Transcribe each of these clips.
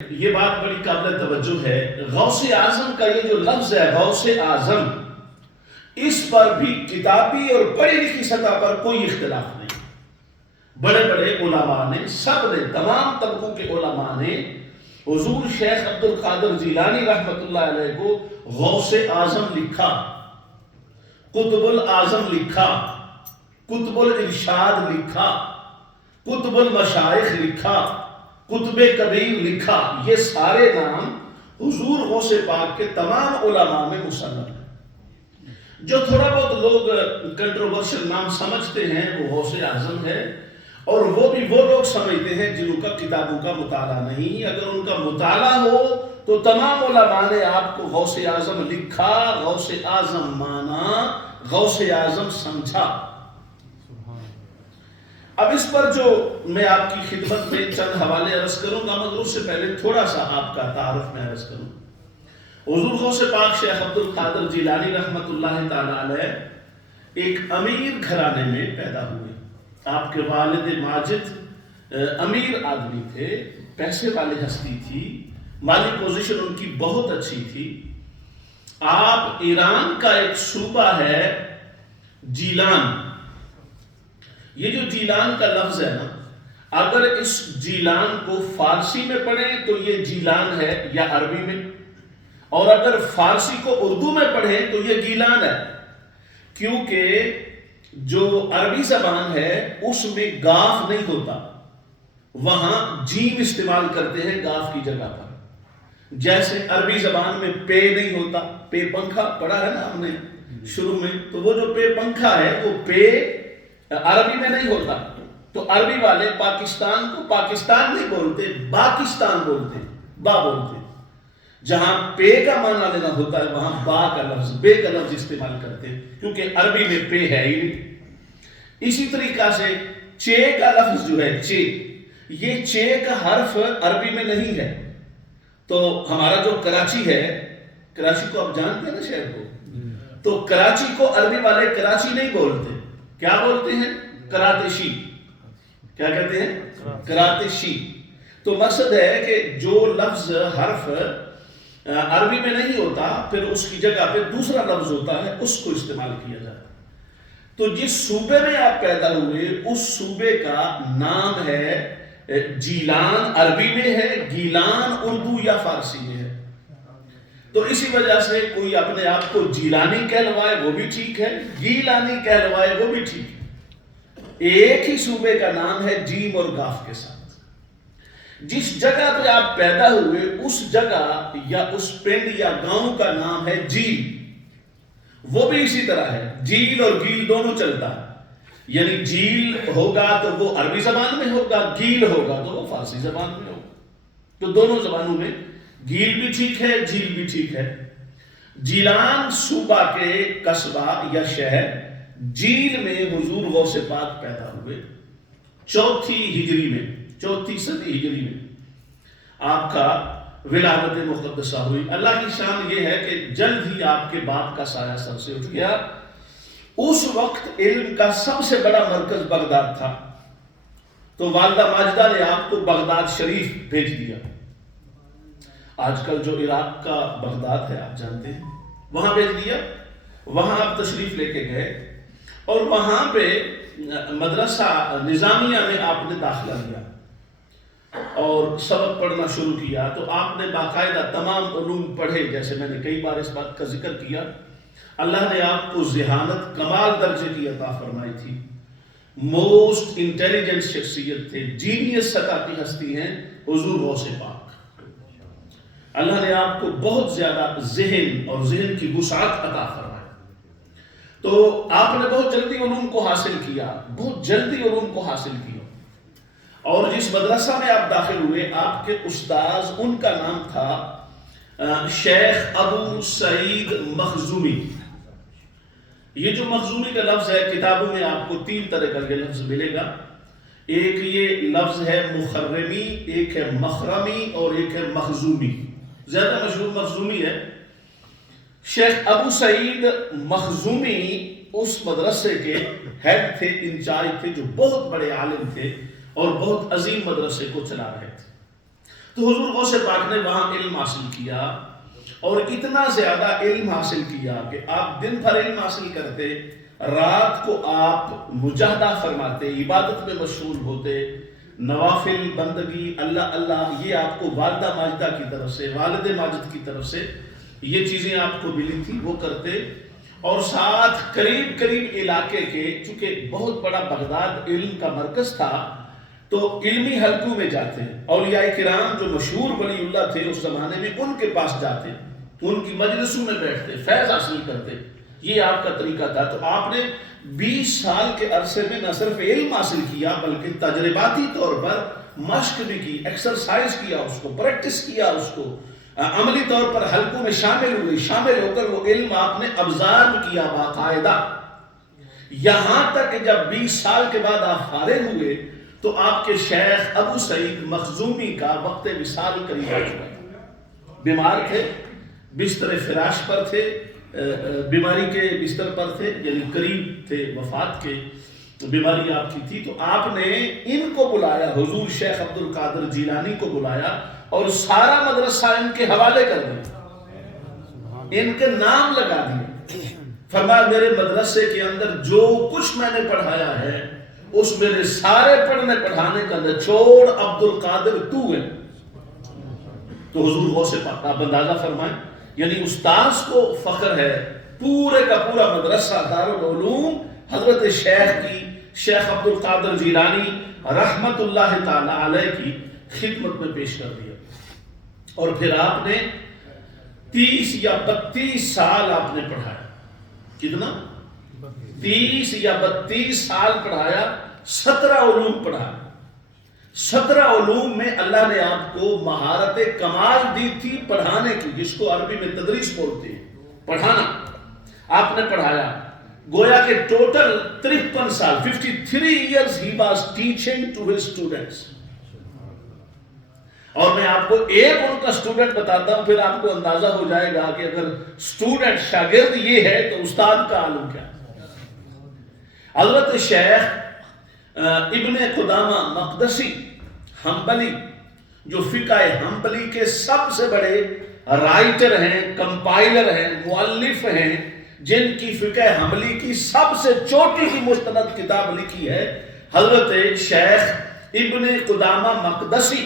یہ بات بڑی قابل توجہ ہے، غوث اعظم کا یہ جو لفظ ہے غوث اعظم، اس پر بھی کتابی اور پڑھی لکھی سطح پر کوئی اختلاف نہیں۔ بڑے بڑے علماء نے، سب نے، تمام طبقوں کے علماء نے حضور شیخ عبد القادر جیلانی رحمۃ اللہ علیہ کو غوث اعظم لکھا، قطب الاعظم لکھا، قطب الارشاد لکھا، قطب المشائخ لکھا، قطب کبیر لکھا۔ یہ سارے نام حضور غوث پاک کے تمام علماء میں مسلم ہیں۔ جو تھوڑا بہت لوگ کنٹروورشل نام سمجھتے ہیں وہ غوث اعظم ہے، اور وہ بھی وہ لوگ سمجھتے ہیں جن کا کتابوں کا مطالعہ نہیں۔ اگر ان کا مطالعہ ہو تو تمام علماء نے آپ کو غوث اعظم لکھا، غوث اعظم مانا، غوث اعظم سمجھا۔ اب اس پر جو میں آپ کی خدمت میں چند حوالے عرض کروں گا، مگر اس سے پہلے تھوڑا سا آپ کا تعارف میں عرض کروں۔ حضور غوث پاک شیخ عبد القادر جیلانی رحمۃ اللہ تعالی علیہ ایک امیر گھرانے میں پیدا ہوئے۔ آپ کے والد ماجد امیر آدمی تھے، پیسے والی ہستی تھی، مالی پوزیشن ان کی بہت اچھی تھی۔ آپ ایران کا ایک صوبہ ہے جیلان، یہ جو جیلان کا لفظ ہے نا، اگر اس جیلان کو فارسی میں پڑھیں تو یہ جیلان ہے یا عربی میں، اور اگر فارسی کو اردو میں پڑھیں تو یہ گیلان ہے، کیونکہ جو عربی زبان ہے اس میں گاف نہیں ہوتا، وہاں جیم استعمال کرتے ہیں گاف کی جگہ پر۔ جیسے عربی زبان میں پے نہیں ہوتا، پے پنکھا پڑھا ہے نا ہم نے شروع میں، تو وہ جو پے پنکھا ہے وہ پے عربی میں نہیں ہوتا، تو عربی والے پاکستان کو پاکستان نہیں بولتے، باکستان بولتے، با بولتے۔ جہاں پے کا معنی لینا ہوتا ہے وہاں با کا لفظ، بے کا لفظ استعمال کرتے ہیں، کیونکہ عربی میں پے ہے ہی نہیں۔ اسی طریقہ سے چے کا لفظ جو ہے چے، یہ چے کا حرف عربی میں نہیں ہے۔ تو ہمارا جو کراچی ہے، کراچی کو آپ جانتے ہیں نا شہر کو، تو کراچی کو عربی والے کراچی نہیں بولتے، کیا بولتے ہیں؟ کراتشی۔ کیا کہتے ہیں؟ کراتشی۔ تو مقصد ہے کہ جو لفظ حرف عربی میں نہیں ہوتا پھر اس کی جگہ پہ دوسرا لفظ ہوتا ہے، اس کو استعمال کیا جاتا ہے۔ تو جس صوبے میں آپ پیدا ہوئے اس صوبے کا نام ہے جیلان، عربی میں ہے، گیلان اردو یا فارسی میں ہے۔ تو اسی وجہ سے کوئی اپنے آپ کو جیلانی کہلوائے وہ بھی ٹھیک ہے، گیلانی کہلوائے وہ بھی ٹھیک ہے۔ ایک ہی صوبے کا نام ہے جیم اور گاف کے ساتھ۔ جس جگہ پہ آپ پیدا ہوئے اس جگہ یا اس پنڈ یا گاؤں کا نام ہے جیل، وہ بھی اسی طرح ہے، جیل اور گیل دونوں چلتا ہے۔ یعنی جیل ہوگا تو وہ عربی زبان میں ہوگا، گیل ہوگا تو وہ فارسی زبان میں ہوگا۔ تو دونوں زبانوں میں گیل بھی ٹھیک ہے، جیل بھی ٹھیک ہے۔ جیلان صوبہ کے قصبہ یا شہر جیل میں حضور غوث پاک پیدا ہوئے 4 ہجری میں، 4 صدی ہجری میں آپ کا ولادت مقدسہ ہوئی۔ اللہ کی شان یہ ہے کہ جلد ہی آپ کے باپ کا سایہ سر سے اٹھ گیا۔ اس وقت علم کا سب سے بڑا مرکز بغداد تھا، تو والدہ ماجدہ نے آپ کو بغداد شریف بھیج دیا۔ آج کل جو عراق کا بغداد ہے آپ جانتے ہیں، وہاں بھیج دیا۔ وہاں آپ تشریف لے کے گئے اور وہاں پہ مدرسہ نظامیہ میں آپ نے داخلہ لیا اور سبق پڑھنا شروع کیا۔ تو آپ نے باقاعدہ تمام علوم پڑھے، جیسے میں نے کئی بار اس بات کا ذکر کیا۔ اللہ نے آپ کو ذہانت کمال درجے کی عطا فرمائی تھی، موسٹ انٹیلیجنٹ شخصیت تھے، جینیس سطح کی ہستی ہیں حضور غوث پاک۔ اللہ نے آپ کو بہت زیادہ ذہن اور ذہن کی وسعت عطا فرمائی، تو آپ نے بہت جلدی علوم کو حاصل کیا، بہت جلدی علوم کو حاصل کیا۔ اور جس مدرسہ میں آپ داخل ہوئے آپ کے استاذ، ان کا نام تھا شیخ ابو سعید مخزومی۔ یہ جو مخزومی کا لفظ ہے کتابوں میں آپ کو 3 طرح کا یہ لفظ ملے گا۔ ایک یہ لفظ ہے مخرمی، ایک ہے مخرمی اور ایک ہے مخزومی۔ زیادہ مشہور مخزومی ہے۔ شیخ ابو سعید مخزومی اس مدرسے کے ہیڈ تھے، انچارج تھے، جو بہت بڑے عالم تھے اور بہت عظیم مدرسے کو چلا رہے تھے۔ تو حضور غوث پاک نے وہاں علم حاصل کیا، اور اتنا زیادہ علم حاصل کیا کہ آپ دن بھر علم حاصل کرتے، رات کو آپ مجاہدہ فرماتے، عبادت میں مشغول ہوتے، نوافل بندگی اللہ اللہ، یہ آپ کو والدہ ماجدہ کی طرف سے، والد ماجد کی طرف سے یہ چیزیں آپ کو ملی تھی، وہ کرتے، اور ساتھ قریب قریب علاقے کے، چونکہ بہت بڑا بغداد علم کا مرکز تھا، تو علمی حلقوں میں جاتے ہیں، اولیاء کرام جو مشہور ولی اللہ تھے اس زمانے میں ان کے پاس جاتے، ان کی مجلسوں میں بیٹھتے، فیض حاصل کرتے، یہ آپ کا طریقہ تھا۔ تو آپ نے 20 سال کے عرصے میں نہ صرف علم حاصل کیا بلکہ تجرباتی طور پر مشق بھی کی، ایکسرسائز کیا، اس کو پریکٹس کیا، اس کو عملی طور پر حلقوں میں شامل ہوئے، شامل ہو کر وہ علم آپ نے ابزارب کیا باقاعدہ، یہاں تک کہ جب 20 سال کے بعد آپ فارغ ہوئے تو آپ کے شیخ ابو سعید مخزومی کا وقت وصال قریب آ چکا، بیمار تھے، بستر فراش پر تھے، بیماری کے بستر پر تھے، یعنی قریب تھے وفات کے، بیماری آپ کی تھی۔ تو آپ نے ان کو بلایا، حضور شیخ عبد القادر جیلانی کو بلایا اور سارا مدرسہ ان کے حوالے کر دیا، ان کے نام لگا دیے، فرمایا میرے مدرسے کے اندر جو کچھ میں نے پڑھایا ہے اس میرے سارے پڑھنے پڑھانے کا نچوڑ عبد القادر تو ہے۔ تو حضور غوث پاک آپ اندازہ فرمائیں، یعنی استاذ کو فخر ہے، پورے کا پورا مدرسہ دارالعلوم حضرت شیخ کی، شیخ عبد القادر جیلانی رحمت اللہ تعالی علیہ کی خدمت میں پیش کر دیا۔ اور پھر آپ نے 30 یا 32 سال آپ نے پڑھایا، کتنا؟ 30 یا 32 سال پڑھایا، 17 علوم پڑھایا۔ 17 علوم میں اللہ نے آپ کو مہارت کمال دی تھی پڑھانے کی، جس کو عربی میں تدریس بولتے ہیں، پڑھانا آپ نے پڑھایا۔ گویا کہ ٹوٹل 53 سال 53 years he was teaching to his students۔ اور میں آپ کو ایک ان کا اسٹوڈنٹ بتاتا ہوں، پھر آپ کو اندازہ ہو جائے گا کہ اگر اسٹوڈنٹ شاگرد یہ ہے تو استاد کا عالم کیا۔ حضرت شیخ ابن قدامہ مقدسی حنبلی، جو فقہ حنبلی کے سب سے بڑے رائٹر ہیں، کمپائلر ہیں، مؤلف ہیں، جن کی فقہ حنبلی کی سب سے چھوٹی سی مستند کتاب لکھی ہے، حضرت شیخ ابن قدامہ مقدسی،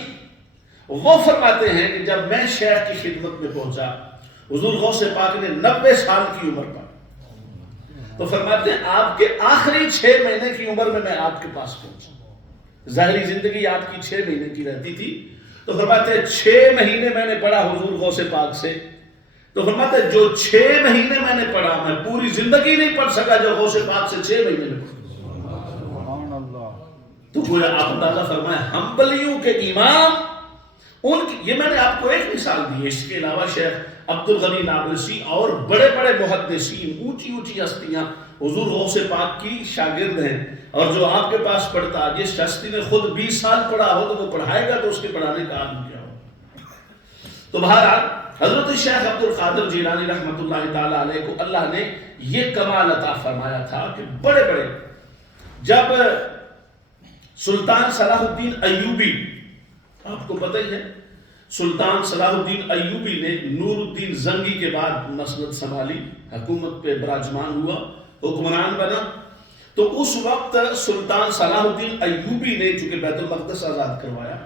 وہ فرماتے ہیں کہ جب میں شیخ کی خدمت میں پہنچا، حضور غوث پاک نے 90 سال کی عمر پر، تو فرماتے ہیں آپ کے آخری 6 مہینے کی عمر میں آپ کے پاس پہنچا۔ ظاہری زندگی آپ کی 6 مہینے کی رہتی تھی، تو فرماتے ہیں 6 مہینے میں نے پڑھا حضور غوث پاک سے۔ تو فرماتے ہیں جو 6 مہینے میں نے پڑھا، میں پوری زندگی نہیں پڑھ سکا جو غوث پاک سے 6 مہینے میں پڑھا۔ تو گویا آپ اندازہ فرمائیں، حنبلیوں کے امام، ان کی، یہ میں نے آپ کو ایک مثال دی ہے، اس کے علاوہ شیخ عبد الغنی نابلسی اور بڑے بڑے محدثین، اونچی اونچی ہستیاں حضور غوث پاک کی شاگرد ہیں، اور جو آپ کے پاس پڑھتا، جس ہستی نے خود 20 سال پڑھا ہو تو وہ پڑھائے گا تو اس کے پڑھانے کا عالم کیا ہو۔ تو بہرحال حضرت شیخ عبد القادر جیلانی رحمت اللہ تعالی علیہ کو اللہ نے یہ کمال عطا فرمایا تھا کہ بڑے بڑے، جب سلطان صلاح الدین ایوبی، آپ کو پتہ ہی ہے سلطان صلاح الدین ایوبی نے نور الدین زنگی کے بعد مسند سنبھالی، حکومت پہ براجمان ہوا، حکمران بنا، تو اس وقت سلطان صلاح الدین ایوبی نے چونکہ بیت المقدس آزاد کروایا،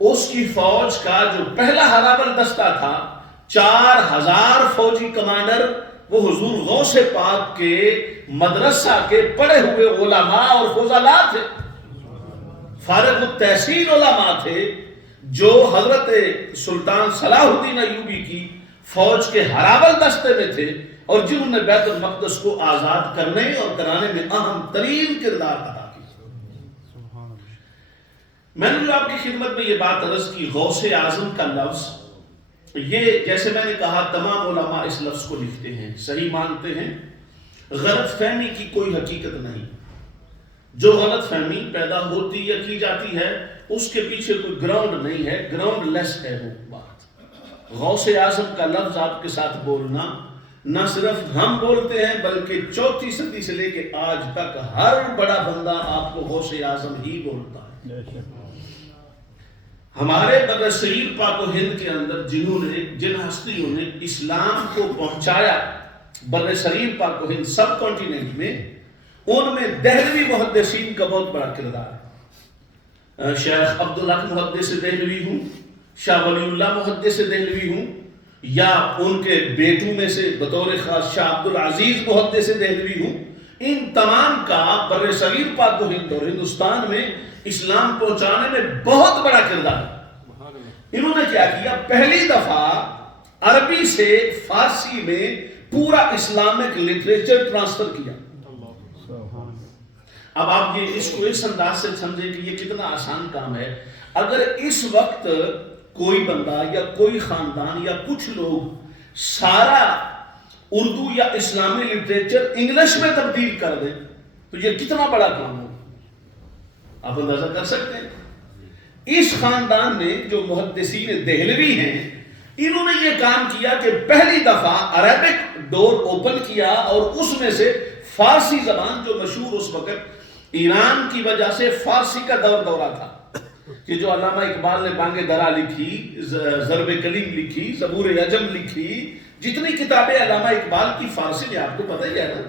اس کی فوج کا جو پہلا ہراول دستہ تھا، 4000 فوجی کمانڈر، وہ حضور غوث پاک کے مدرسہ کے پڑھے ہوئے علماء اور فضلاء تھے، فارغ التحصیل علماء تھے، جو حضرت سلطان صلاح الدین ایوبی کی فوج کے ہراول دستے میں تھے، اور جنہوں نے بیت المقدس کو آزاد کرنے اور کرانے میں اہم ترین کردار ادا کیا۔ میں نے جو آپ کی خدمت میں یہ بات عرض کی، غوث اعظم کا لفظ، یہ جیسے میں نے کہا تمام علماء اس لفظ کو لکھتے ہیں، صحیح مانتے ہیں، غلط فہمی کی کوئی حقیقت نہیں، جو غلط فہمی پیدا ہوتی یا کی جاتی ہے اس کے پیچھے کوئی گراؤنڈ نہیں ہے، گراؤنڈ لیس ہے وہ بات۔ غوث اعظم کا لفظ آپ کے ساتھ بولنا، نہ صرف ہم بولتے ہیں بلکہ 4 صدی سے لے کے آج تک ہر بڑا بندہ آپ کو غوث اعظم ہی بولتا ہے۔ ہمارے بر صغیر پاک و ہند کے اندر جن ہستیوں نے اسلام کو پہنچایا بر صغیر پاک و ہند سب کانٹیننٹ میں، ان میں دہلوی محدثین کا بہت بڑا کردار ہے۔ شیخ عبدالحق محدث دہلوی ہوں، شاہ ولی اللہ محدث دہلوی ہوں، یا ان کے بیٹوں میں سے بطور خاص شاہ عبدالعزیز محدث دہلوی ہوں، ان تمام کا بر صغیر پاک و ہند اور ہندوستان میں اسلام پہنچانے میں بہت بڑا کردار ہے۔ انہوں نے کیا کیا؟ پہلی دفعہ عربی سے فارسی میں پورا اسلامک لٹریچر ٹرانسفر کیا۔ اب آپ یہ اس کو اس انداز سے سمجھیں کہ یہ کتنا آسان کام ہے۔ اگر اس وقت کوئی بندہ یا کوئی خاندان یا کچھ لوگ سارا اردو یا اسلامی لٹریچر انگلش میں تبدیل کر دیں تو یہ کتنا بڑا کام ہو، آپ اندازہ کر سکتے ہیں۔ اس خاندان نے جو محدثین دہلوی ہیں، انہوں نے یہ کام کیا کہ پہلی دفعہ عربک ڈور اوپن کیا، اور اس میں سے فارسی زبان جو مشہور اس وقت ایران کی وجہ سے فارسی کا دورہ تھا، کہ جو علامہ اقبال نے بانگ درا لکھی، ضرب کلیم لکھی، زبور عجم لکھی، جتنی کتابیں علامہ اقبال کی فارسی میں آپ کو پتہ ہی ہے نا،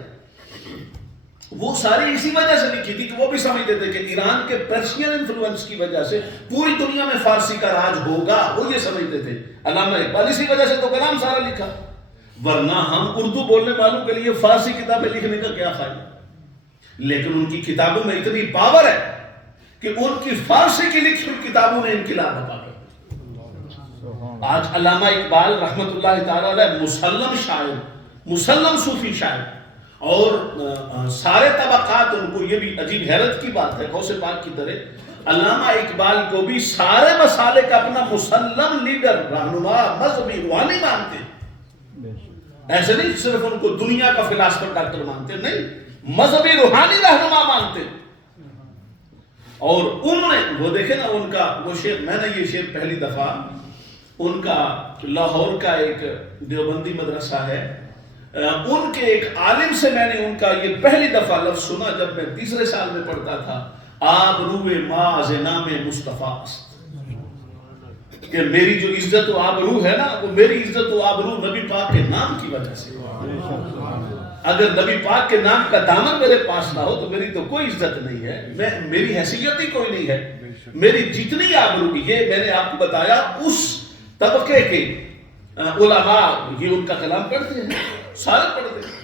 وہ ساری اسی وجہ سے لکھی تھی کہ وہ بھی سمجھتے تھے کہ ایران کے پرشین انفلوئنس کی وجہ سے پوری دنیا میں فارسی کا راج ہوگا، وہ یہ سمجھتے تھے۔ علامہ اقبال اسی وجہ سے تو کلام سارا لکھا، ورنہ ہم اردو بولنے والوں کے لیے فارسی کتابیں لکھنے کا کیا فائدہ؟ لیکن ان کی کتابوں میں اتنی پاور ہے کہ ان کی فارسی کی لکھی ہوئی کتابوں نے انقلاب بپا کر دیا۔ آج علامہ اقبال رحمت اللہ تعالی علیہ مسلم شاعر، مسلم صوفی شاعر، اور سارے طبقات ان کو، یہ بھی عجیب حیرت کی بات ہے، غوث پاک کی طرح علامہ اقبال کو بھی سارے مسالے کا اپنا مسلم لیڈر، رہنما، مذہبی، روحانی مانتے ہیں۔ ایسے نہیں صرف ان کو دنیا کا فلاسفر ڈاکٹر مانتے، نہیں، مذہبی روحانی رہنما مانتے۔ اور انہوں نے وہ دیکھیں نا، ان کا وہ شعر، میں نے یہ شعر پہلی دفعہ ان کا لاہور کا ایک دیوبندی مدرسہ ہے، ان کے ایک عالم سے میں نے ان کا یہ پہلی دفعہ لفظ سنا جب میں تیسرے سال میں پڑھتا تھا، آبروئے ما ز نام مصطفیٰ است، کہ میری جو عزت و آبرو ہے نا، وہ میری عزت و آبرو نبی پاک کے نام کی وجہ سے۔ اگر نبی پاک کے نام کا دامن میرے پاس نہ ہو تو میری تو کوئی عزت نہیں ہے، میری حیثیت ہی کوئی نہیں ہے، میری جتنی آبرو، یہ میں نے آپ کو بتایا اس طبقے کے علماء یہ ان کا کلام پڑھتے ہیں، سارے پڑھتے ہیں۔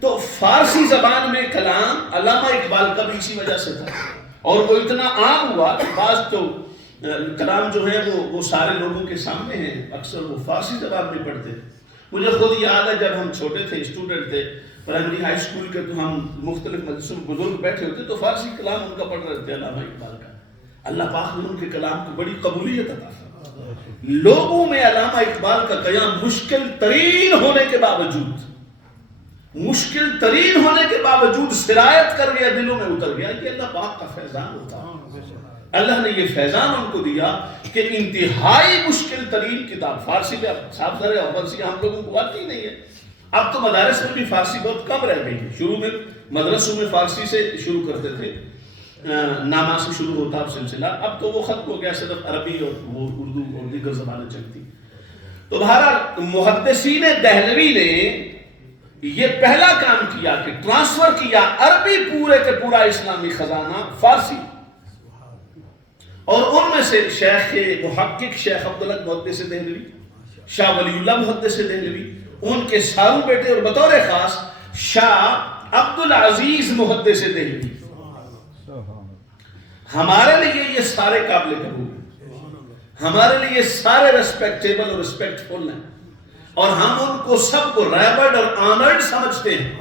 تو فارسی زبان میں کلام علامہ اقبال کا بھی اسی وجہ سے تھا، اور وہ اتنا عام ہوا کہ بعض تو کلام جو ہے وہ سارے لوگوں کے سامنے ہیں، اکثر وہ فارسی زبان میں پڑھتے ہیں۔ مجھے خود یاد ہے جب ہم چھوٹے تھے، اسٹوڈنٹ تھے، پرائمری ہائی اسکول کے، تو ہم مختلف مجلسوں میں بزرگ بیٹھے ہوتے تو فارسی کلام ان کا پڑھ رہے تھے، علامہ اقبال کا۔ اللہ پاک نے ان کے کلام کو بڑی قبولیت عطا فرمائی۔ لوگوں میں علامہ اقبال کا قیام مشکل ترین ہونے کے باوجود سرایت کر گیا، دلوں میں اتر گیا۔ یہ اللہ پاک کا فیضان ہوتا ہے۔ اللہ نے یہ فیضان ان کو دیا کہ انتہائی مشکل ترین کتاب فارسی میں، صاف ظاہر ہے فارسی ہم لوگوں کو آتی ہی نہیں ہے۔ اب تو مدارس میں بھی فارسی بہت کم رہ گئی ہے۔ شروع میں مدرسوں میں فارسی سے شروع کرتے تھے، نامہ سے شروع ہوتا سلسلہ، اب تو وہ ختم ہو گیا، صرف عربی اور وہ اردو اور دیگر زبانیں چلتی۔ تو بہرحال محدثین دہلوی نے یہ پہلا کام کیا کہ ٹرانسفر کیا عربی پورے کے پورا اسلامی خزانہ فارسی، اور ان میں سے شیخ محقق شیخ عبدالحق محدث دہلوی، شاہ ولی اللہ محدث دہلوی، ان کے ساروں بیٹے، اور بطور خاص شاہ عبدالعزیز محدث دہلوی، ہمارے لیے یہ سارے قابل قبول ہیں، ہمارے لیے یہ سارے ریسپیکٹیبل اور ریسپیکٹفل ہیں، اور ہم ان کو سب کو ریورڈ اور آنرڈ سمجھتے ہیں،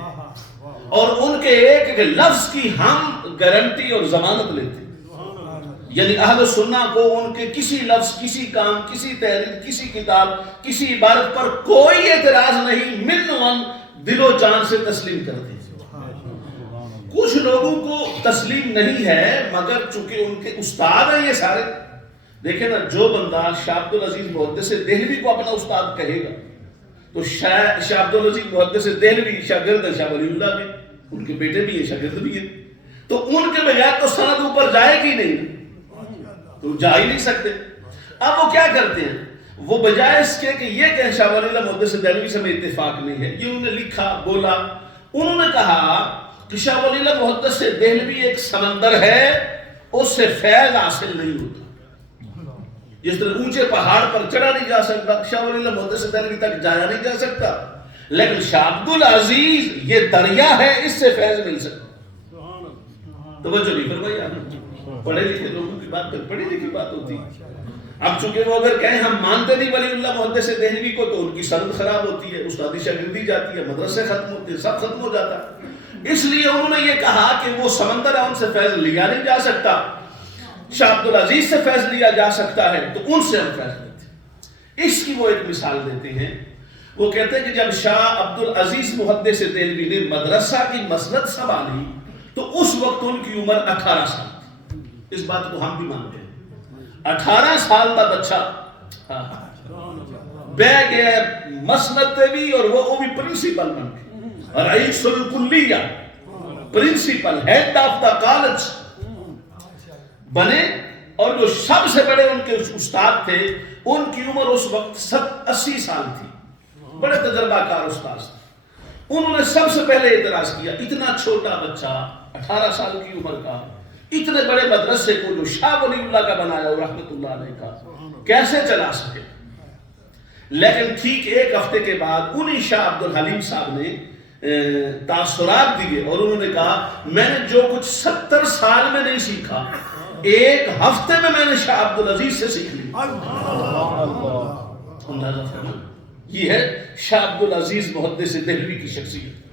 اور ان کے ایک ایک لفظ کی ہم گارنٹی اور ضمانت لیتے ہیں۔ یعنی اہل سنہ کو ان کے کسی لفظ، کسی کام، کسی تحریر، کسی کتاب، کسی عبارت پر کوئی اعتراض نہیں، من دل و جان سے تسلیم کرتے ہیں۔ کچھ لوگوں کو تسلیم نہیں ہے، مگر چونکہ ان کے استاد ہیں یہ سارے۔ دیکھیں نا، جو بندہ شاہ عبدالعزیز محدث دہلوی کو اپنا استاد کہے گا تو شاہ عبدالعزیز محدث دہلوی شاگرد ہیں شاہ ولی اللہ کے، ان کے بیٹے بھی ہیں، شاگرد بھی ہیں، تو ان کے بغیر تو سند اوپر جائے گی نہیں، تو جا ہی نہیں سکتے۔ اب وہ کیا کرتے ہیں، وہ بجائے اس کے کہ یہ کہ شاہ ولی اللہ محدث دہلوی سے میں اتفاق نہیں ہے، یہ انہوں نے لکھا بولا، انہوں نے کہا کہ شاہ ولی اللہ محدث دہلوی ایک سمندر ہے، اس سے فیض حاصل نہیں ہوتا، جس طرح اونچے پہاڑ پر چڑھا نہیں جا سکتا، شاہ ولی اللہ محدث دہلوی تک جایا نہیں جا سکتا، لیکن شاہ عبدالعزیز یہ دریا ہے، اس سے فیض مل سکتا۔ توجہ نہیں فرمائی آپ نے؟ پڑھے لکھے لوگوں کی بات پھر پڑھی لکھی بات ہوتی ہے۔ اب چونکہ وہ اگر کہیں ہم مانتے نہیں ولی اللہ محدث دہلوی کو، تو ان کی سند خراب ہوتی ہے، استادی شاگردی جاتی ہے، مدرسے ختم ہوتے ہیں، سب ختم ہو جاتا ہے۔ اس لیے انہوں نے یہ کہا کہ وہ سمندر ہے، ان سے فیض لیا نہیں جا سکتا، شاہ عبدالعزیز سے فیض لیا جا سکتا ہے، تو ان سے ہم فیض لیتے ہیں۔ اس کی وہ ایک مثال دیتے ہیں، وہ کہتے ہیں کہ جب شاہ عبدالعزیز محدث دہلوی نے مدرسہ کی مسند سنبھالی تو اس وقت ان کی عمر 18 سال تھی۔ اس بات کو ہم بھی مانتے ہیں، 18 سال کا بچہ بہ گیا مسند بھی، اور وہ بھی پرنسپل بن گئے، رئیس الکلیہ، principal, head of the college بنے، اور جو سب سے بڑے ان کے استاد تھے ان کی عمر اس وقت 80 سال تھی، بڑے تجربہ کار استاد تھے۔ انہوں نے سب سے پہلے اعتراض کیا، اتنا چھوٹا بچہ 18 سال کی عمر کا اتنے بڑے مدرسے کو جو شاہ ولی اللہ کا بنایا اور رحمت اللہ علیہ کا کیسے چلا سکے؟ لیکن ٹھیک ایک ہفتے کے بعد انہی شاہ عبدالحلیم صاحب نے تاثرات دیے، اور انہوں نے کہا میں نے جو کچھ 70 سال میں نہیں سیکھا، ایک ہفتے میں نے شاہ عبدالعزیز سے سیکھ لی۔ یہ ہے شاہ عبدالعزیز محدث دہلوی کی شخصیت۔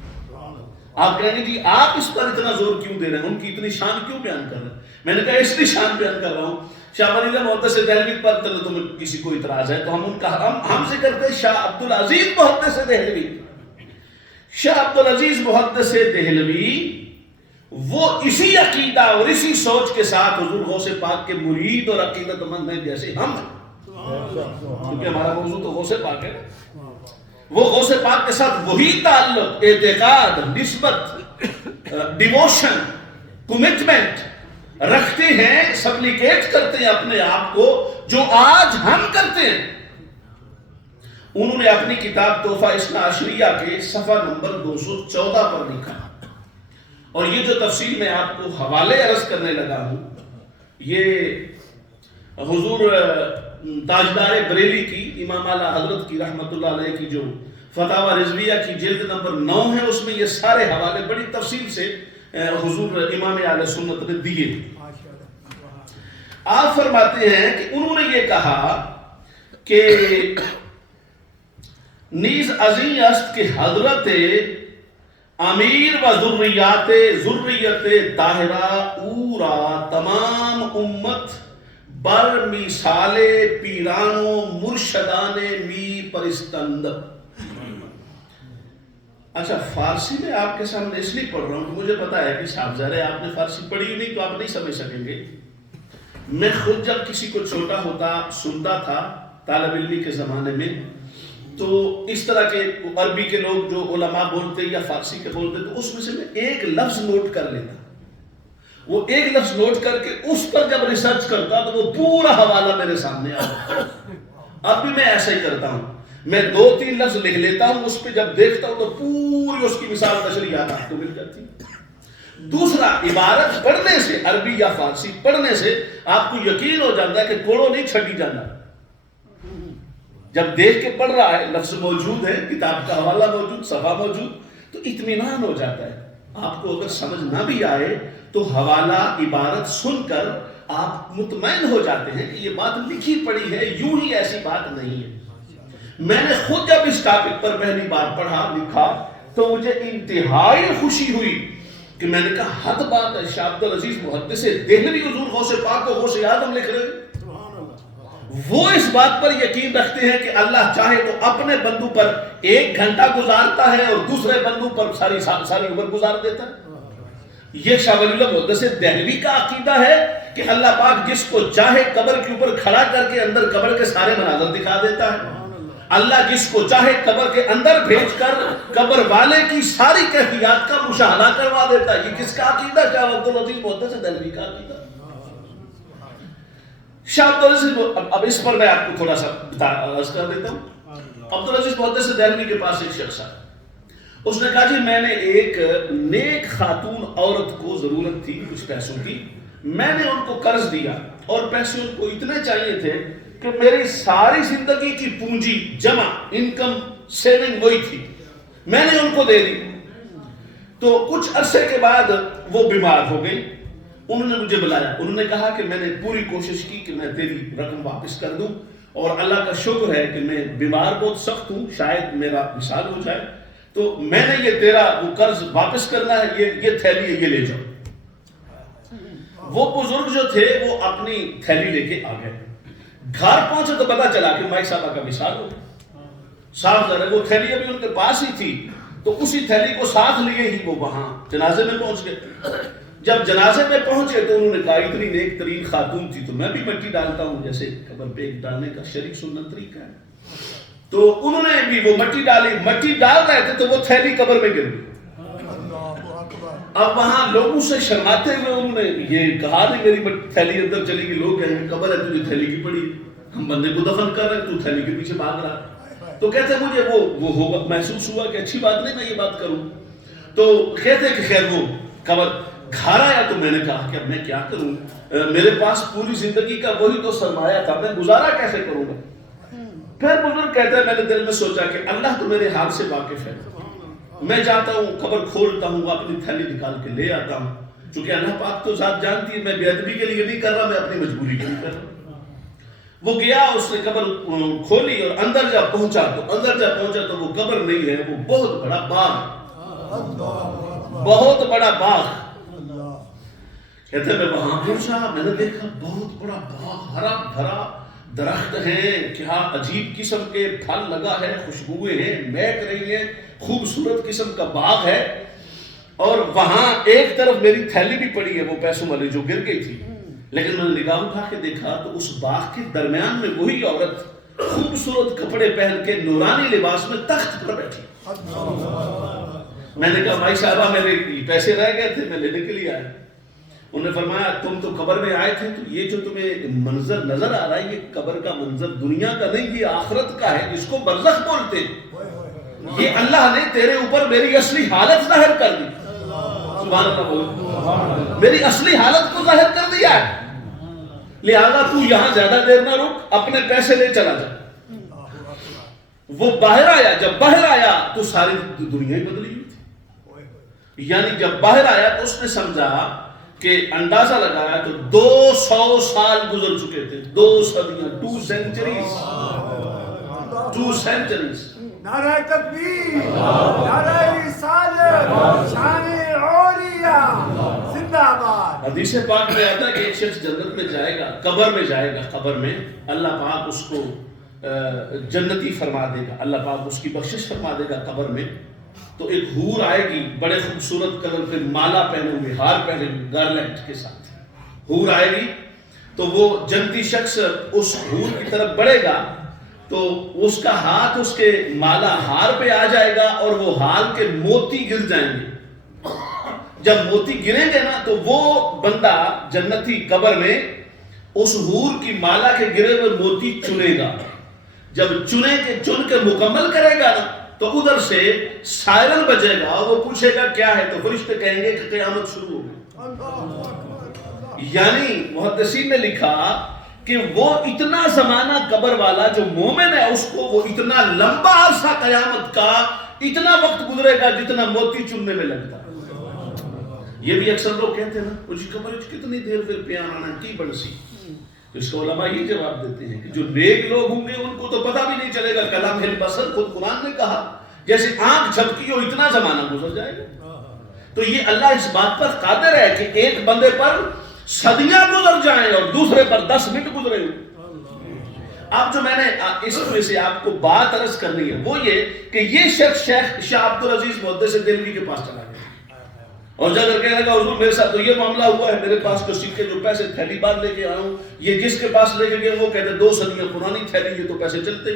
آپ کہیں گے جی آپ اس پر اتنا زور کیوں دے رہے ہیں، ان کی اتنی شان کیوں بیان کر رہے ہیں؟ میں نے کہا اس لیے شان بیان کر رہا ہوں، شاہ ولی اللہ محدث دہلوی پر تمہیں کسی کو اعتراض ہے تو ہم سے کرتے ہیں شاہ عبدالعزیز محدث دہلوی۔ شاہ عبدالعزیز محدث دہلوی وہ اسی عقیدہ اور اسی سوچ کے ساتھ حضور غوث پاک کے مرید اور عقیدت مند ہیں جیسے ہم ہیں، کیونکہ ہمارا موضوع تو غوث پاک ہے۔ وہ غوث پاک کے ساتھ وہی تعلق، اعتقاد، نسبت، ڈیووشن، کمٹمنٹ رکھتے ہیں، سپلیکیٹ کرتے ہیں اپنے آپ کو جو آج ہم کرتے ہیں۔ انہوں نے اپنی کتاب تحفہ اثنا عشریہ کے صفحہ نمبر 214 پر لکھا، اور یہ جو تفصیل میں آپ کو حوالے عرض کرنے لگا ہوں، یہ حضور تاجدار بریلی کی امام اعلیٰ حضرت کی رحمت اللہ علیہ کی جو فتاوی رضویہ کی جلد نمبر 9 ہے، اس میں یہ سارے حوالے بڑی تفصیل سے حضور امام اہل سنت نے دیے۔ آپ فرماتے ہیں کہ انہوں نے یہ کہا کہ نیز عظیم است کہ حضرت امیر و ذریت طاہرہ اورا تمام امت بر مثال پیران و مرشدان می پرستند۔ اچھا فارسی میں آپ کے سامنے اس لیے پڑھ رہا ہوں کہ مجھے پتا ہے کہ صاحب ظاہر آپ نے فارسی پڑھی نہیں تو آپ نہیں سمجھ سکیں گے۔ میں خود جب کسی کو چھوٹا ہوتا سنتا تھا طالب علمی کے زمانے میں، تو اس طرح کے عربی کے لوگ جو علماء بولتے یا فارسی کے بولتے تو اس میں سے میں ایک لفظ نوٹ کر لیتا، وہ ایک لفظ نوٹ کر کے اس پر جب ریسرچ کرتا تو وہ پورا حوالہ میرے سامنے آتا۔ اب بھی میں ایسا ہی کرتا ہوں، میں 2-3 لفظ لکھ لیتا ہوں، اس پہ جب دیکھتا ہوں تو پوری اس کی مثال تشریحات آپ کو مل جاتی۔ دوسرا، عبارت پڑھنے سے، عربی یا فارسی پڑھنے سے آپ کو یقین ہو جاتا ہے کہ کوڑوں نہیں چھٹی جانا۔ جب دیکھ کے پڑھ رہا ہے، لفظ موجود ہے، کتاب کا حوالہ موجود، صفحہ موجود، تو اطمینان ہو جاتا ہے۔ آپ کو اگر سمجھ نہ بھی آئے تو حوالہ عبارت سن کر آپ مطمئن ہو جاتے ہیں کہ یہ بات لکھی پڑھی ہے، یوں ہی ایسی بات نہیں ہے۔ میں نے خود جب اس ٹاپک پر پہلی بار پڑھا لکھا تو مجھے انتہائی خوشی ہوئی کہ میں نے کہا حد بات ہے، شاہ عبدالعزیز محدث دہلوی حضور غوث پاک کو غوث اعظم لکھ رہے ہیں۔ وہ اس بات پر یقین رکھتے ہیں کہ اللہ چاہے تو اپنے بندوں پر 1 گھنٹہ گزارتا ہے اور دوسرے بندوں پر ساری عمر گزار دیتا ہے۔ یہ شاہ ولی اللہ محدث دہلوی کا عقیدہ ہے کہ اللہ پاک جس کو چاہے قبر کے اوپر کھڑا کر کے اندر قبر کے سارے مناظر دکھا دیتا ہے، اللہ جس کو چاہے قبر کے اندر بھیج کر قبر والے کی ساری کیفیات کا مشاہدہ کروا دیتا ہے۔ یہ کس کا عقیدہ؟ شاہ عبدالعزیز محدث دہلوی کا عقیدہ۔ شاہ عبدالعزیز، اب اس پر میں آپ کو تھوڑا سا عرض کر دیتا ہوں. عبدالعزیز محدث دہلوی کے پاس ایک شخص آیا. اس نے کہا جی میں نے ایک نیک خاتون عورت کو ضرورت تھی کچھ پیسوں کی، میں نے ان کو قرض دیا اور پیسے ان کو اتنے چاہیے تھے کہ میری ساری زندگی کی پونجی جمع انکم سیونگ وہی تھی، میں نے ان کو دے دی. تو کچھ عرصے کے بعد وہ بیمار ہو گئی. انہوں نے مجھے بلایا، انہوں نے کہا کہ میں نے پوری کوشش کی کہ میں تیری رقم واپس کر دوں، اور اللہ کا شکر ہے کہ میں بیمار بہت سخت ہوں، شاید میرا وصال ہو جائے، تو میں نے یہ تیرا وہ قرض واپس کرنا ہے، یہ تھیلی ہے، یہ لے جاؤ. وہ بزرگ جو تھے وہ اپنی تھیلی لے کے آ گئے. گھر پہنچے تو پتا چلا کہ مائی صاحبہ کا وصال ہو گیا. صاف ظاہر ہے وہ تھیلی ابھی ان کے پاس ہی تھی، تو اسی تھیلی کو ساتھ لیے ہی وہ وہاں جنازے میں پہنچ گئے. جب جنازے میں پہنچے تو انہوں نے کہا اتنی نیک ترین خاتون تھی تو میں بھی مٹی ڈالتا ہوں، جیسے قبر پہ ڈالنے کا شریک سنت طریقہ ہے. تو انہوں نے بھی وہ مٹی ڈالی، مٹی ڈال رہے تھے تو وہ تھیلی قبر میں گر گئی. اب وہاں لوگوں سے شرماتے ہوئے انہوں نے یہ کہا نہیں میری تھیلی اندر چلی گئی. لوگ کہیں گے قبر ہے تجھے تھیلی کی پڑی، ہم بندے کو دفن کر رہے تو تھیلی کے پیچھے بھاگ رہا. تو کہتے مجھے وہ ہوگا محسوس ہوا کہ اچھی بات نہیں میں یہ بات کروں. تو کہتے کہ خیر وہ قبر گھر آیا تو میں نے کہا کہ اب میں کیا کروں، میرے پاس پوری زندگی کا وہی تو سرمایہ تھا، میں گزارا کیسے کروں گا. پھر بزرگ کہتے ہیں میں نے دل میں سوچا کہ اللہ تو میرے حال سے واقف ہے، میں جاتا ہوں قبر کھولتا ہوں اپنی تھیلی نکال کے لے آتا ہوں، چونکہ اللہ پاک تو ذات جانتی ہے میں بے ادبی کے لیے نہیں کر رہا، میں اپنی مجبوری کے لیے کر رہا. وہ گیا، اس نے قبر کھولی اور اندر جا پہنچا تو وہ قبر نہیں ہے، وہ بہت بڑا باغ، بہت بڑا باغ. کہتے ہیں میں وہاں پہنچا، میں نے دیکھا بہت بڑا باغ، ہرا بھرا درخت ہیں، کیا عجیب قسم کے پھل لگا ہے، خوشبوئیں ہیں، مہک رہی ہیں، خوبصورت قسم کا باغ ہے. اور وہاں ایک طرف میری تھیلی بھی پڑی ہے وہ پیسوں والی جو گر گئی تھی، لیکن میں نے نگاہ اٹھا کے دیکھا تو اس باغ کے درمیان میں وہی عورت خوبصورت کپڑے پہن کے نورانی لباس میں تخت پر بیٹھی. میں نے کہا بھائی صاحبہ میرے پیسے رہ گئے تھے میں لینے کے لیے آیا. انہوں نے فرمایا تم تو قبر میں آئے تھے، تو یہ جو تمہیں منظر نظر آ رہا ہے یہ قبر کا منظر دنیا کا نہیں، یہ آخرت کا ہے، جس کو برزخ بولتے ہیں. یہ اللہ نے تیرے اوپر میری اصلی حالت ظاہر کر دی. سبحان اللہ بول، میری اصلی حالت کو ظاہر کر دیا ہے، لہذا تو یہاں زیادہ دیر نہ رک، اپنے پیسے لے چلا جا. وہ باہر آیا، جب باہر آیا تو ساری دنیا ہی بدلی ہوئی تھی. یعنی جب باہر آیا تو اس نے سمجھا کہ اندازہ لگایا تو 200 سال گزر چکے تھے، 2 صدیاں، 2 سینچریز. نعرہ تکبیر، نعرہ رسالت، شان اولیاء زندہ باد. حدیث پاک میں آتا ہے کہ ایک شخص جنت میں جائے گا، قبر میں جائے گا، قبر میں اللہ پاک اس کو جنتی فرما دے گا، اللہ پاک اس کی بخشش فرما دے گا. قبر میں تو ایک حور آئے گی بڑے خوبصورت کلر پہ مالا پہنے ہوئے، ہار پہنے ہوئے، گارلینڈ کے ساتھ حور آئے گی. تو وہ جنتی شخص اس حور کی طرف بڑھے گا تو اس کا ہاتھ اس کے مالا ہار پہ آ جائے گا اور وہ ہار کے موتی گر جائیں گے. جب موتی گریں گے نا تو وہ بندہ جنتی قبر میں اس حور کی مالا کے گرے ہوئے موتی چنے گا. جب چن کے مکمل کرے گا نا تو ادھر سے سائرن بجے گا، وہ پوچھے گا کیا ہے، تو فرشتے کہیں گے کہ قیامت شروع ہو گئی. یعنی محدثین نے لکھا کہ وہ اتنا زمانہ قبر والا جو مومن ہے اس کو وہ اتنا لمبا عرصہ قیامت کا اتنا وقت گزرے گا جتنا موتی چننے میں لگتا. یہ بھی اکثر لوگ کہتے ہیں نا کچھ قبر کتنی دیر پھر پیان آنا کی بڑسی. اس کو علماء یہ جواب دیتے ہیں کہ جو نیک لوگ ہوں گے ان کو تو پتہ بھی نہیں چلے گا. کلام البصر خود قرآن نے کہا جیسے آنکھ جھپکی ہو اتنا زمانہ گزر جائے گا. تو یہ اللہ اس بات پر قادر ہے کہ ایک بندے پر صدیاں گزر جائیں اور دوسرے پر 10 منٹ گزرے ہوں. اب جو میں نے اس میں سے آپ کو بات عرض کرنی ہے وہ یہ کہ یہ شخص شیخ شاہ عبدالعزیز محدث دہلوی کے پاس چلا گیا اور جا کر کہنے لگا حضور میرے ساتھ تو یہ معاملہ ہوا ہے، میرے پاس جو سکے جو پیسے تھیلی بار لے کے آیا ہوں، یہ جس کے پاس لے کے گئے وہ کہتے 2 صدیاں پرانی تھیلی، یہ تو پیسے چلتے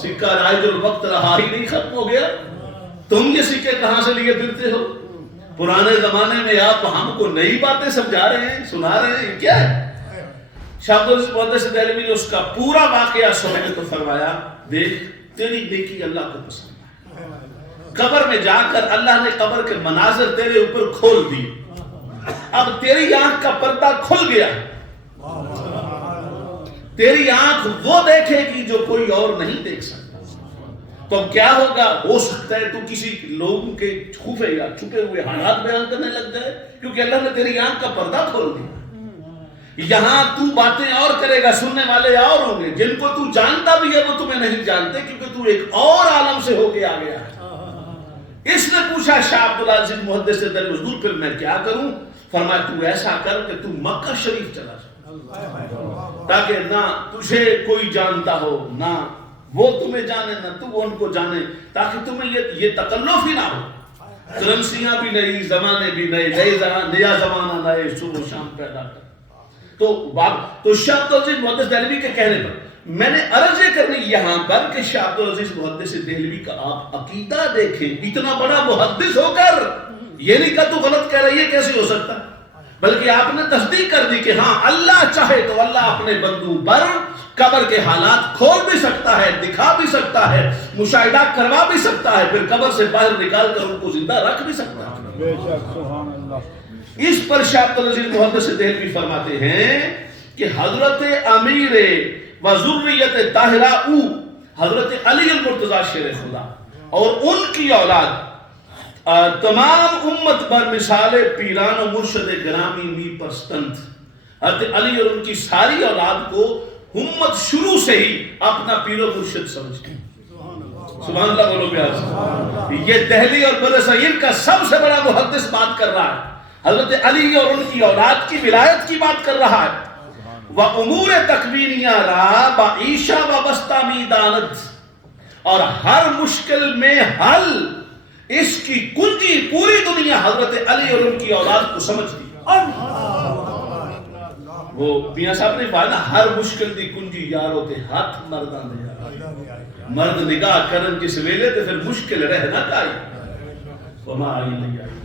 سکہ رائج الوقت رہا ہی نہیں، ختم ہو گیا. تم یہ سکے کہاں سے لیے پھرتے ہو؟ پرانے زمانے میں آپ ہم کو نئی باتیں سمجھا رہے ہیں، سنا رہے ہیں، کیا ہے؟ شاہ عبدالعزیز محدث دہلوی نے اس کا پورا واقعہ سننے تو فرمایا دیکھ تیری نیکی اللہ کو پسند ہے. قبر میں جا کر اللہ نے قبر کے مناظر تیرے اوپر کھول دی. اب تیری آنکھ کا پردہ کھل گیا. تیری آنکھ وہ دیکھے گی جو کوئی اور نہیں دیکھ سکتا. تو اب کیا ہوگا؟ ہو سکتا ہے تو کسی لوگوں کے خفے یا چھپے ہوئے حالات بیان کرنے لگ جائے کیونکہ اللہ نے تیری آنکھ کا پردہ کھول دیا. یہاں تو باتیں اور کرے گا، سننے والے اور ہوں گے. جن کو تو جانتا بھی ہے وہ تمہیں نہیں جانتے کیونکہ تو ایک اور عالم سے ہو کے آ گیا ہے. اس نے پوچھا شاہ عبدالعزیز محدث دہلوی حضور پھر میں کیا کروں؟ فرمایا تو ایسا کر کہ تو مکہ شریف چلا جا تاکہ نہ تجھے کوئی جانتا ہو، نہ وہ تمہیں جانے، نہ تو ان کو جانے، تاکہ تمہیں یہ تکلف ہی نہ ہو. کرنسیاں بھی نئی، زمانے بھی نئے، نیا زمانہ نئے، صبح و شام پیدا کر. تو شاہ عبدالعزیز محدث دہلوی کے کہنے پر میں نے عرض یہ کرنی یہاں پر کہ شاہ عبدالعزیز محدث دہلوی کا آپ عقیدہ دیکھیں. اتنا بڑا محدث ہو کر یہ نہیں کہا تو غلط کہہ رہا ہے، یہ کیسے ہو سکتا؟ بلکہ آپ نے تصدیق کر دی کہ ہاں اللہ چاہے تو اللہ اپنے بندوں پر قبر کے حالات کھول بھی سکتا ہے، دکھا بھی سکتا ہے، مشاہدہ کروا بھی سکتا ہے، پھر قبر سے باہر نکال کر ان کو زندہ رکھ بھی سکتا ہے. بے شک سبحان اللہ. اس پر شاہ عبدالعزیز محدث دہلوی فرماتے ہیں کہ حضرت امیر و ذریت طاہرہ او حضرت علی المرتضی شیر خدا اور ان کی اولاد تمام امت پر مثال پیران و مرشد گرامی می پرستند. حضرت علی اور ان کی ساری اولاد کو امت شروع سے ہی اپنا پیر و مرشد سمجھتے ہیں. سبحان اللہ بولو پیار. یہ دہلی اور برصغیر کا سب سے بڑا محدث بات کر رہا ہے. حضرت علی اور ان کی اولاد کی ولایت کی بات کر رہا ہے. وَأُمُورِ تَقْوِینِیَا رَا بَعِیشَا وَبَسْتَامِ دَانَتْ. اور ہر مشکل میں حل اس کی کنجی پوری دنیا حضرت علی اور ان کی اولاد کو سمجھتی. وہ میاں صاحب نے کہا نا ہر مشکل دی کنجی یارو تے ہاتھ مرداں دے یار. مرد نگاہ کرن جس ویلے تے پھر مشکل رہ نہ کائی. وما علی نہیں آئی.